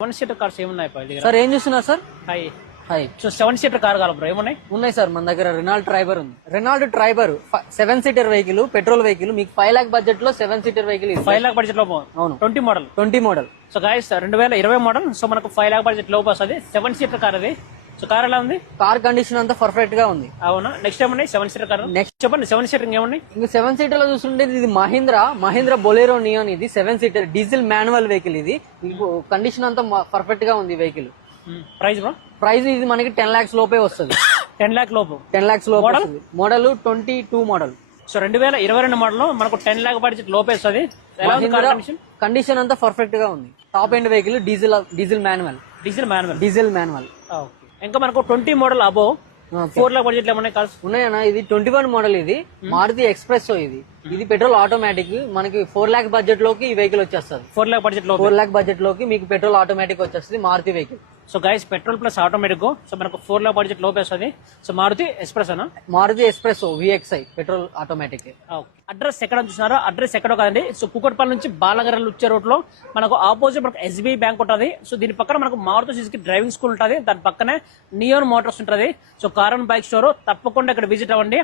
Seven seater cars ఏమున్నాయి sir ఏం చూస్తున్నారు sir? Hi hi. So seven seater car కావాలి బ్రో, ఏమున్నాయి? ఉన్నాయి సార్, మన దగ్గర రెనాల్డ్ ట్రైబర్ ఉంది. Renault Triber 7 seater vehicle, petrol vehicle. మీకు 5 లాక్ బడ్జెట్ లో 7 సీటర్ వెహికల్. 5 లాక్ బడ్జెట్ లో అవును, 20 model. 20 model. So guys 2020 model. So మనకు 5 లాక్ బడ్జెట్ లోపు వస్తుంది. 7 సీటర్ కార్ అది. సో కార్ ఎలా ఉంది? కార్ కండిషన్ అంతా పర్ఫెక్ట్ గా ఉంది. అవునా? నెక్స్ట్ ఏమున్నాయి 7 సీటర్ కార్? నెక్స్ట్ చెప్పండి 7 సీటర్ ఏమున్నాయి? ఇంకా 7 సీటర్ లో చూస్తుంటే ఇది మహీంద్రా బొలెరో నియోన్. ఇది 7 సీటర్ డీజిల్ మాన్యువల్ వెహికల్. ఇది మీకు కండిషన్ అంతా పర్ఫెక్ట్ గా ఉంది వెహికల్. Price bro? ప్రైస్ ఇది మనకి 10 lakhs లోపే వస్తుంది. 10 లాక్ లోపు. 10 lakhs లోపు వస్తుంది. Model 22 model. సో 2022 మోడల్ మనకు 10 లాక్ బడ్జెట్ లోపే వస్తుంది. కండిషన్ అంతా పర్ఫెక్ట్ గా ఉంది. Top end vehicle, diesel manual. Diesel manual. ఇంకా మనకు 20 మోడల్ అబోవ్ 4 లాక్ బడ్జెట్ లో ఏమన్నా కార్స్ ఉన్నాయన్నా? ఇది 21 మోడల్. ఇది మారుతి ఎక్స్ప్రెస్. ఇది పెట్రోల్ ఆటోమేటిక్. మనకి 4 లాక్ బడ్జెట్ లోకి ఈ వెహికల్ వచ్చేస్తుంది. 4 లాక్ బడ్జెట్ లో 4 లాక్ బడ్జెట్ లోకి మీకు పెట్రోల్ ఆటోమేటిక్ వచ్చేస్తుంది Maruti vehicle. So guys petrol plus automatic. So మనకు 4 లాక్ బడ్జెట్ లోపే వస్తుంది. సో మారుతి ఎక్స్ప్రెస్ అనా? Maruti express VXI petrol automatic. Address ఎక్కడ చూస్తున్నారో అడ్రస్ ఎక్కడో కదండి. సో కుకట్పల్లి నుంచి బాలగర్ల వచ్చే రోడ్ లో మనకు ఆపోజిట్ మనకు SBI బ్యాంక్ ఉంటుంది. సో దీని పక్కన మనకు మారుతి సుజుకి డ్రైవింగ్ స్కూల్ ఉంటుంది. దాని పక్కనే నియోన్ మోటార్స్ ఉంటుంది. So car and bike store. తప్పకుండా ఇక్కడ విజిట్ అవ్వండి.